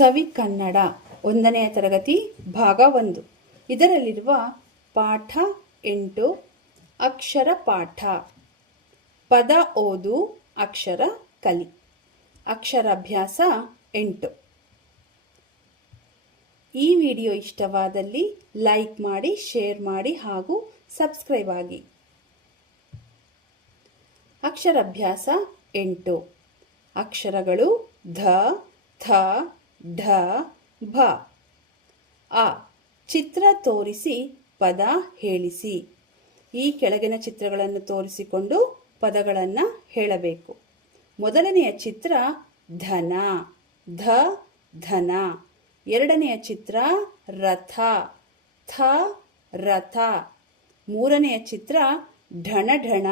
ಸವಿ ಕನ್ನಡ ಒಂದನೆಯ ತರಗತಿ ಭಾಗ ಒಂದು. ಇದರಲ್ಲಿರುವ ಪಾಠ ಎಂಟು, ಅಕ್ಷರ ಪಾಠ. ಪದ ಓದು, ಅಕ್ಷರ ಕಲಿ. ಅಕ್ಷರಾಭ್ಯಾಸ ಎಂಟು. ಈ ವಿಡಿಯೋ ಇಷ್ಟವಾದಲ್ಲಿ ಲೈಕ್ ಮಾಡಿ, ಶೇರ್ ಮಾಡಿ ಹಾಗೂ ಸಬ್ಸ್ಕ್ರೈಬ್ ಆಗಿ. ಅಕ್ಷರಾಭ್ಯಾಸ ಎಂಟು. ಅಕ್ಷರಗಳು ಧ, ಥ ಢ, ಭ. ಅ ಚಿತ್ರ ತೋರಿಸಿ, ಪದ ಹೇಳಿಸಿ. ಈ ಕೆಳಗಿನ ಚಿತ್ರಗಳನ್ನು ತೋರಿಸಿಕೊಂಡು ಪದಗಳನ್ನು ಹೇಳಬೇಕು. ಮೊದಲನೆಯ ಚಿತ್ರ, ಧನ. ಧ, ಧನ. ಎರಡನೆಯ ಚಿತ್ರ, ರಥ. ಥ, ರಥ. ಮೂರನೆಯ ಚಿತ್ರ ಢಣ ಢಣ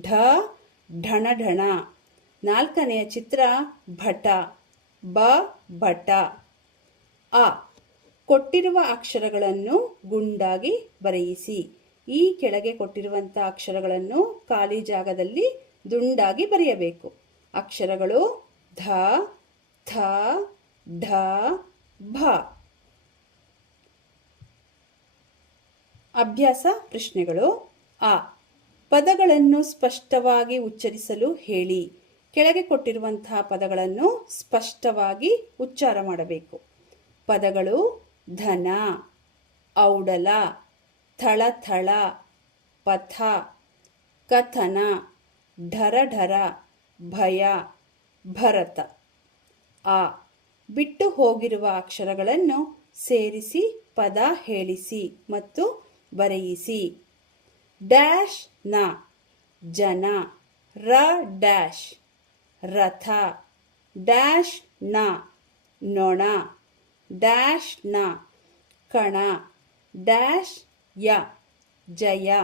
ಢ ಢಣ ನಾಲ್ಕನೆಯ ಚಿತ್ರ, ಭಟ. ಬ, ಬಟ. ಅ. ಕೊಟ್ಟಿರುವ ಅಕ್ಷರಗಳನ್ನು ಗುಂಡಾಗಿ ಬರೆಯಿಸಿ. ಈ ಕೆಳಗೆ ಕೊಟ್ಟಿರುವಂಥ ಅಕ್ಷರಗಳನ್ನು ಖಾಲಿ ಜಾಗದಲ್ಲಿ ದುಂಡಾಗಿ ಬರೆಯಬೇಕು. ಅಕ್ಷರಗಳು ಧ, ಥ, ಢ, ಭ. ಅಭ್ಯಾಸ ಪ್ರಶ್ನೆಗಳು. ಆ ಪದಗಳನ್ನು ಸ್ಪಷ್ಟವಾಗಿ ಉಚ್ಚರಿಸಲು ಹೇಳಿ. ಕೆಳಗೆ ಕೊಟ್ಟಿರುವಂತಹ ಪದಗಳನ್ನು ಸ್ಪಷ್ಟವಾಗಿ ಉಚ್ಚಾರ ಮಾಡಬೇಕು. ಪದಗಳು ಧನ, ಔಡಲ, ಥಳಥಳ, ಪಥ, ಕಥನ, ಢರಢರ, ಭಯ, ಭರತ. ಆ, ಬಿಟ್ಟು ಹೋಗಿರುವ ಅಕ್ಷರಗಳನ್ನು ಸೇರಿಸಿ, ಪದ ಹೇಳಿಸಿ ಮತ್ತು ಬರೆಯಿಸಿ. ಡ್ಯಾಶ್ನ, ಜನ, ರ, ಡ್ಯಾಶ್. ರಥ. ಡ್ಯಾಶ್ನ. ನೊಣ. ಡ್ಯಾಶ್ನ. ಕಣ. ಡ್ಯಾಶ್ ಯ. ಜಯ.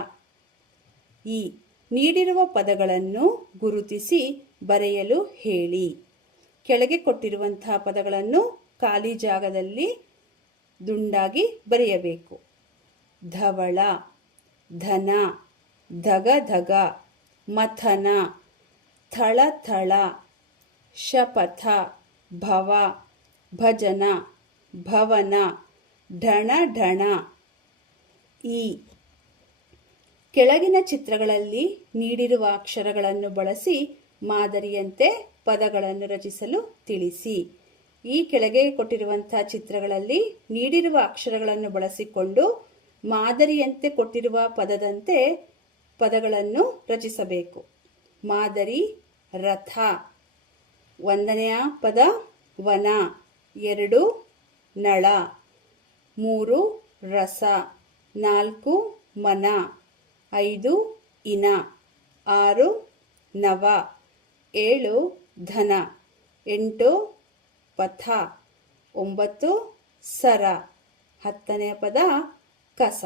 ಈ ನೀಡಿರುವ ಪದಗಳನ್ನು ಗುರುತಿಸಿ ಬರೆಯಲು ಹೇಳಿ. ಕೆಳಗೆ ಕೊಟ್ಟಿರುವಂತಹ ಪದಗಳನ್ನು ಖಾಲಿ ಜಾಗದಲ್ಲಿ ದುಂಡಾಗಿ ಬರೆಯಬೇಕು. ಧವಳ, ಧನ ಧಗ ಧಗ ಮಥನ ಥಳಥಳ ಶಪಥ, ಭವ, ಭಜನ, ಭವನ, ಢಣ ಢಣ. ಈ ಕೆಳಗಿನ ಚಿತ್ರಗಳಲ್ಲಿ ನೀಡಿರುವ ಅಕ್ಷರಗಳನ್ನು ಬಳಸಿ ಮಾದರಿಯಂತೆ ಪದಗಳನ್ನು ರಚಿಸಲು ತಿಳಿಸಿ. ಈ ಕೆಳಗೆ ಕೊಟ್ಟಿರುವಂತಹ ಚಿತ್ರಗಳಲ್ಲಿ ನೀಡಿರುವ ಅಕ್ಷರಗಳನ್ನು ಬಳಸಿಕೊಂಡು ಮಾದರಿಯಂತೆ ಕೊಟ್ಟಿರುವ ಪದದಂತೆ ಪದಗಳನ್ನು ರಚಿಸಬೇಕು. ಮಾದರಿ ರಥ. ಒಂದನೆಯ ಪದ ವನ, ಎರಡು ನಳ, ಮೂರು ರಸ, ನಾಲ್ಕು ಮನ, ಐದು ಇನ, ಆರು ನವ, ಏಳು ಧನ, ಎಂಟು ಪಥ, ಒಂಬತ್ತು ಸರ. ಹತ್ತನೆಯ ಪದ ಕಸ.